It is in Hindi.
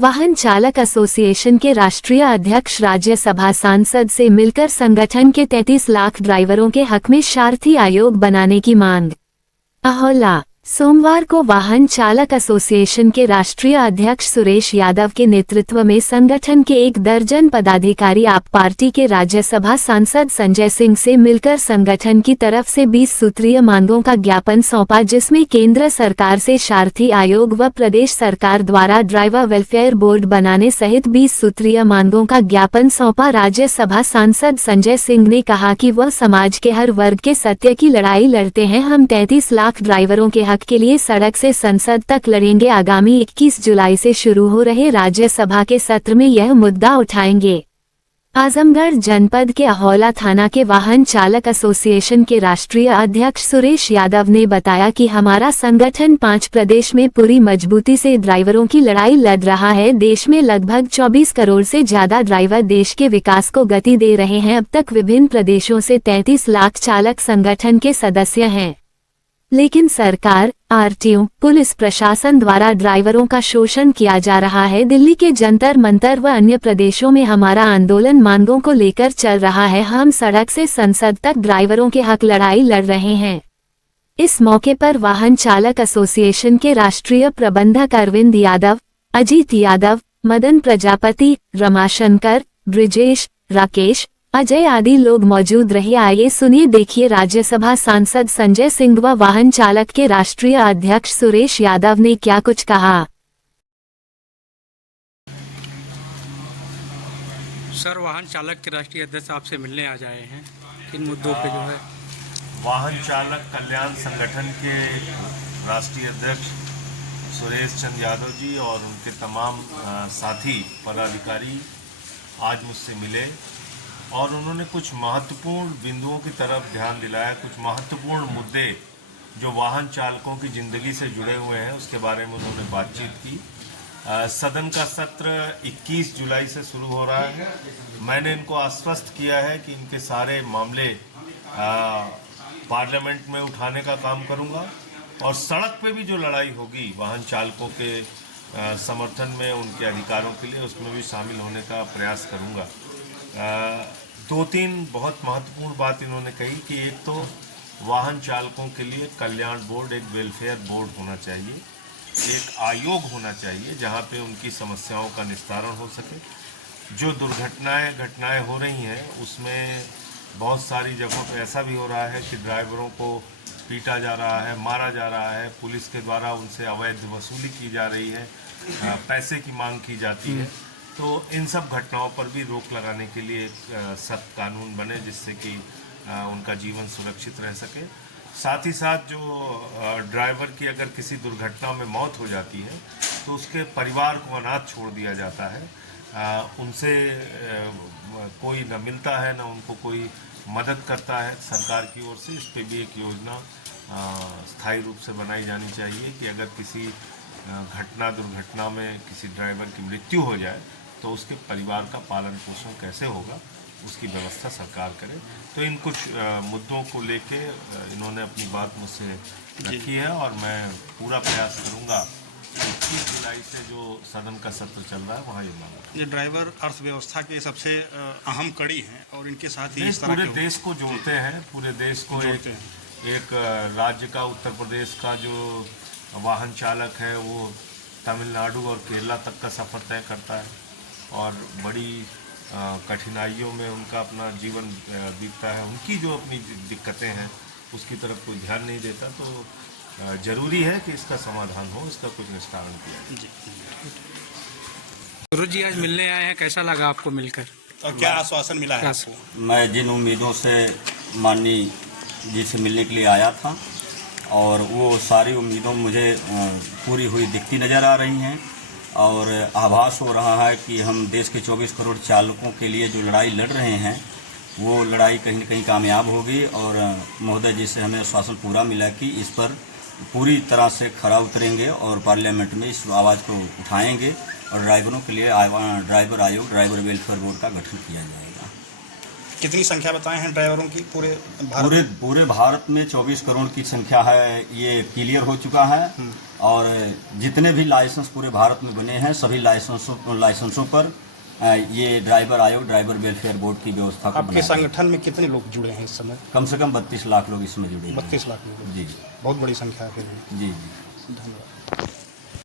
वाहन चालक एसोसिएशन के राष्ट्रीय अध्यक्ष राज्यसभा सांसद से मिलकर संगठन के 33 लाख ड्राइवरों के हक में सारथी आयोग बनाने की मांग। अहोला, सोमवार को वाहन चालक एसोसिएशन के राष्ट्रीय अध्यक्ष सुरेश यादव के नेतृत्व में संगठन के 1 दर्जन पदाधिकारी आप पार्टी के राज्यसभा सांसद संजय सिंह से मिलकर संगठन की तरफ से 20 सूत्रीय मांगों का ज्ञापन सौंपा, जिसमें केंद्र सरकार से सारथी आयोग व प्रदेश सरकार द्वारा ड्राइवर वेलफेयर बोर्ड बनाने सहित 20 सूत्रीय मांगों का ज्ञापन सौंपा। राज्यसभा सांसद संजय सिंह ने कहा कि वह समाज के हर वर्ग के सत्य की लड़ाई लड़ते हैं। हम 33 लाख ड्राइवरों के हक के लिए सड़क से संसद तक लड़ेंगे। आगामी 21 जुलाई से शुरू हो रहे राज्यसभा के सत्र में यह मुद्दा उठाएंगे। आजमगढ़ जनपद के अहोला थाना के वाहन चालक एसोसिएशन के राष्ट्रीय अध्यक्ष सुरेश यादव ने बताया कि हमारा संगठन 5 प्रदेश में पूरी मजबूती से ड्राइवरों की लड़ाई लड़ रहा है। देश में लगभग 24 करोड़ से ज्यादा ड्राइवर देश के विकास को गति दे रहे हैं। अब तक विभिन्न प्रदेशों से 33 लाख चालक संगठन के सदस्य हैं, लेकिन सरकार, आरटीओ, पुलिस प्रशासन द्वारा ड्राइवरों का शोषण किया जा रहा है। दिल्ली के जंतर मंतर व अन्य प्रदेशों में हमारा आंदोलन मांगों को लेकर चल रहा है। हम सड़क से संसद तक ड्राइवरों के हक लड़ाई लड़ रहे हैं। इस मौके पर वाहन चालक एसोसिएशन के राष्ट्रीय प्रबंधक अरविंद यादव, अजीत यादव, मदन प्रजापति, रमाशंकर, ब्रिजेश, राकेश, अजय आदि लोग मौजूद रहे। आइए सुनिए देखिए राज्यसभा सांसद संजय सिंह व वाहन चालक के राष्ट्रीय अध्यक्ष सुरेश यादव ने क्या कुछ कहा। सर, वाहन चालक के राष्ट्रीय अध्यक्ष आपसे मिलने आ जाए हैं, किन मुद्दों पे जो है। वाहन चालक कल्याण संगठन के राष्ट्रीय अध्यक्ष सुरेश चंद्र यादव जी और उनके तमाम साथी पदाधिकारी आज मुझसे मिले और उन्होंने कुछ महत्वपूर्ण बिंदुओं की तरफ ध्यान दिलाया। कुछ महत्वपूर्ण मुद्दे जो वाहन चालकों की ज़िंदगी से जुड़े हुए हैं उसके बारे में उन्होंने बातचीत की। सदन का सत्र 21 जुलाई से शुरू हो रहा है। मैंने इनको आश्वस्त किया है कि इनके सारे मामले पार्लियामेंट में उठाने का काम करूंगा और सड़क पे भी जो लड़ाई होगी वाहन चालकों के समर्थन में, उनके अधिकारों के लिए, उसमें भी शामिल होने का प्रयास करूंगा। 2-3 बहुत महत्वपूर्ण बात इन्होंने कही कि एक तो वाहन चालकों के लिए कल्याण बोर्ड, एक वेलफेयर बोर्ड होना चाहिए, एक आयोग होना चाहिए जहां पे उनकी समस्याओं का निस्तारण हो सके। जो घटनाएं हो रही हैं उसमें बहुत सारी जगहों पे ऐसा भी हो रहा है कि ड्राइवरों को पीटा जा रहा है, मारा जा रहा है, पुलिस के द्वारा उनसे अवैध वसूली की जा रही है, पैसे की मांग की जाती है। तो इन सब घटनाओं पर भी रोक लगाने के लिए एक सख्त कानून बने जिससे कि उनका जीवन सुरक्षित रह सके। साथ ही साथ जो ड्राइवर की अगर किसी दुर्घटना में मौत हो जाती है तो उसके परिवार को अनाथ छोड़ दिया जाता है, उनसे कोई न मिलता है न उनको कोई मदद करता है सरकार की ओर से। इस पर भी एक योजना स्थायी रूप से बनाई जानी चाहिए कि अगर किसी दुर्घटना में किसी ड्राइवर की मृत्यु हो जाए तो उसके परिवार का पालन पोषण कैसे होगा, उसकी व्यवस्था सरकार करे। तो इन कुछ मुद्दों को लेके इन्होंने अपनी बात मुझसे रखी है और मैं पूरा प्रयास करूंगा 21 जुलाई से जो सदन का सत्र चल रहा है वहाँ ये मांग। ये ड्राइवर अर्थव्यवस्था के सबसे अहम कड़ी हैं और इनके साथ ही इस तरह पूरे देश को जोड़ते हैं, पूरे देश को एक राज्य का, उत्तर प्रदेश का जो वाहन चालक है वो तमिलनाडु और केरला तक का सफ़र तय करता है और बड़ी कठिनाइयों में उनका अपना जीवन बीतता है। उनकी जो अपनी दिक्कतें हैं उसकी तरफ कोई ध्यान नहीं देता। तो जरूरी है कि इसका समाधान हो, इसका कुछ निस्तारण किया जाए। गुरु जी आज मिलने आए हैं, कैसा लगा आपको मिलकर और क्या आश्वासन मिला है आपको? मैं जिन उम्मीदों से माननीय जी से मिलने के लिए आया था और वो सारी उम्मीदों मुझे पूरी हुई दिखती नज़र आ रही हैं और आभास हो रहा है कि हम देश के 24 करोड़ चालकों के लिए जो लड़ाई लड़ रहे हैं वो लड़ाई कहीं न कहीं कामयाब होगी। और महोदय जी से हमें आश्वासन पूरा मिला कि इस पर पूरी तरह से खरा उतरेंगे और पार्लियामेंट में इस आवाज़ को उठाएंगे और ड्राइवरों के लिए ड्राइवर आयोग, ड्राइवर वेलफेयर बोर्ड का गठन किया जाएगा। कितनी संख्या बताए हैं ड्राइवरों की पूरे भारत पूरे भारत में 24 करोड़ की संख्या है, ये क्लियर हो चुका है। और जितने भी लाइसेंस पूरे भारत में बने हैं सभी लाइसेंसों पर ये ड्राइवर आयोग, ड्राइवर वेलफेयर बोर्ड की व्यवस्था को आपके बनाया है। संगठन में कितने लोग जुड़े हैं इस समय? कम से कम 32 लाख लोग इसमें जुड़े हैं। 32 लाख लोग। जी बहुत बड़ी संख्या है फिर भी। जी जी। धन्यवाद।